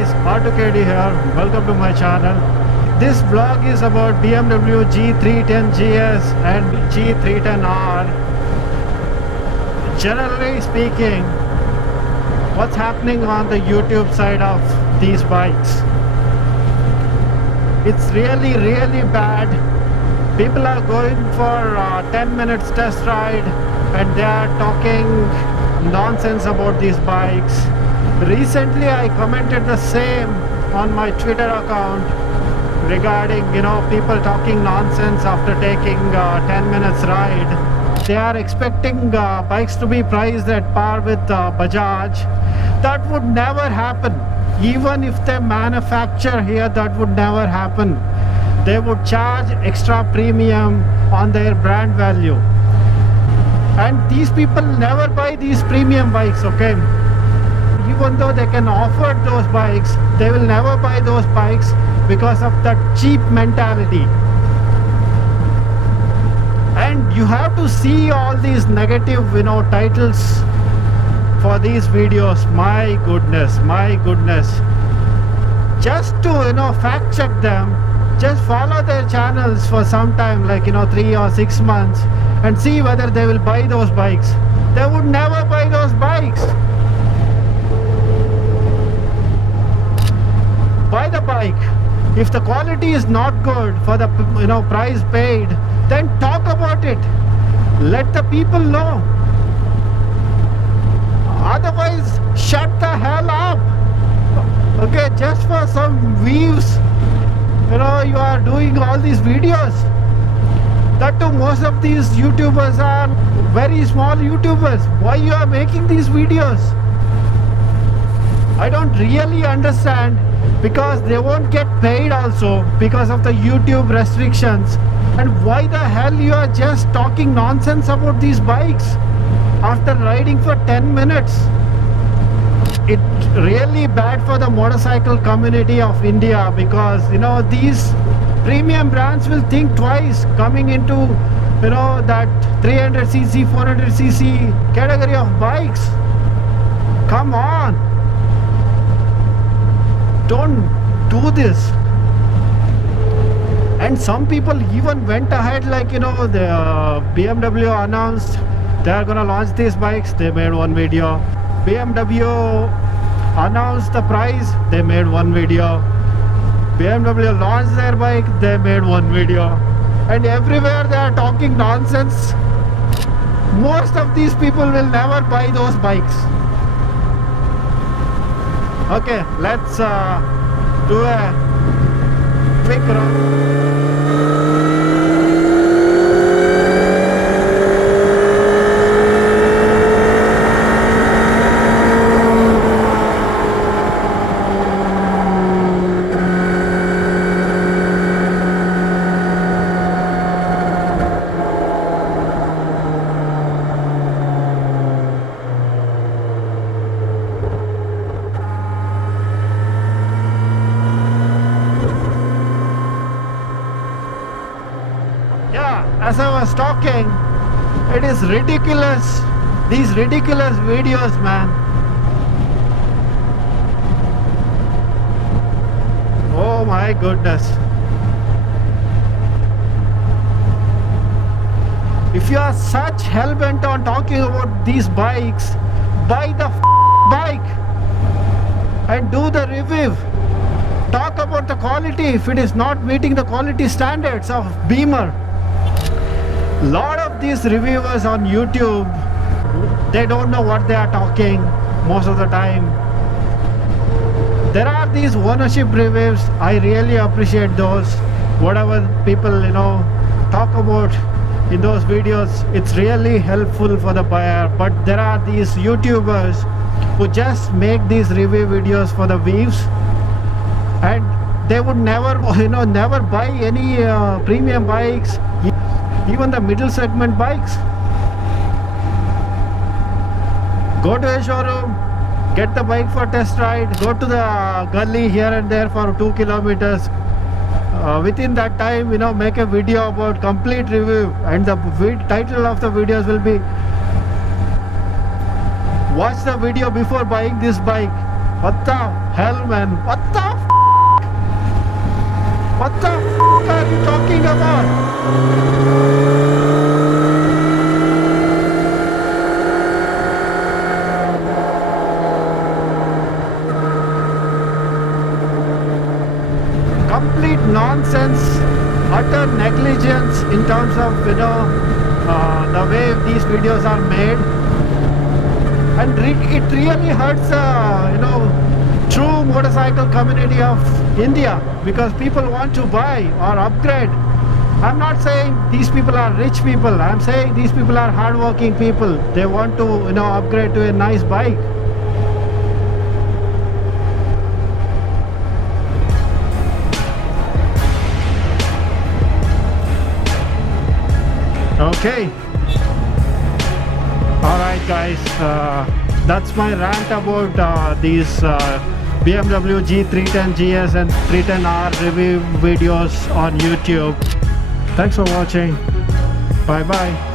guys, R2KD here. Welcome to my channel. This vlog is about BMW G310GS and G310R. Generally speaking, what's happening on the YouTube side of these bikes? It's really bad. People are going for 10 minutes test ride and they are talking nonsense about these bikes. Recently I commented the same on my Twitter account regarding people talking nonsense after taking 10 minutes ride. They are expecting bikes to be priced at par with Bajaj. That would never happen. Even if they manufacture here, that would never happen. They would charge extra premium on their brand value. And these people never buy these premium bikes, okay? Even though they can offer those bikes, they will never buy those bikes because of that cheap mentality. And you have to see all these negative, titles for these videos. My goodness. Just to, fact check them, just follow their channels for some time, like, 3 or 6 months, and see whether they will buy those bikes. They would never buy those bikes. Buy the bike. If the quality is not good for the price paid, then talk about it. Let the people know. Otherwise, shut the hell up. Okay, just for some views, you are doing all these videos. That too, most of these YouTubers are very small YouTubers. Why you are making these videos? I don't really understand, because they won't get paid also because of the YouTube restrictions. And why the hell you are just talking nonsense about these bikes after riding for 10 minutes? It's really bad for the motorcycle community of India, because these premium brands will think twice coming into that 300cc 400cc category of bikes. Come on, don't do this. And some people even went ahead, like the BMW announced they are gonna launch these bikes, they made one video. BMW announced the price, they made one video. BMW launched their bike, they made one video. And everywhere they are talking nonsense. Most of these people will never buy those bikes. Okay, let's do a quick run. As I was talking, it is ridiculous, these ridiculous videos, man. Oh my goodness. If you are such hell-bent on talking about these bikes, buy the bike and do the review. Talk about the quality if it is not meeting the quality standards of Beamer. Lot of these reviewers on YouTube, they don't know what they are talking most of the time. There are these ownership reviews, I really appreciate those. Whatever people talk about in those videos, it's really helpful for the buyer. But there are these YouTubers who just make these review videos for the views, and they would never never buy any premium bikes, even the middle segment bikes. Go to a showroom, get the bike for test ride, go to the gully here and there for 2 kilometers. Within that time, make a video about complete review, and the title of the videos will be watch the video before buying this bike. What the hell, man? What the What the are you talking about? Complete nonsense, utter negligence in terms of the way these videos are made, and it really hurts true motorcycle community of India, because people want to buy or upgrade. I'm not saying these people are rich people. I'm saying these people are hardworking people. They want to upgrade to a nice bike. Okay. Alright guys, that's my rant about these BMW G310 GS and 310R review videos on YouTube. Thanks for watching. Bye bye.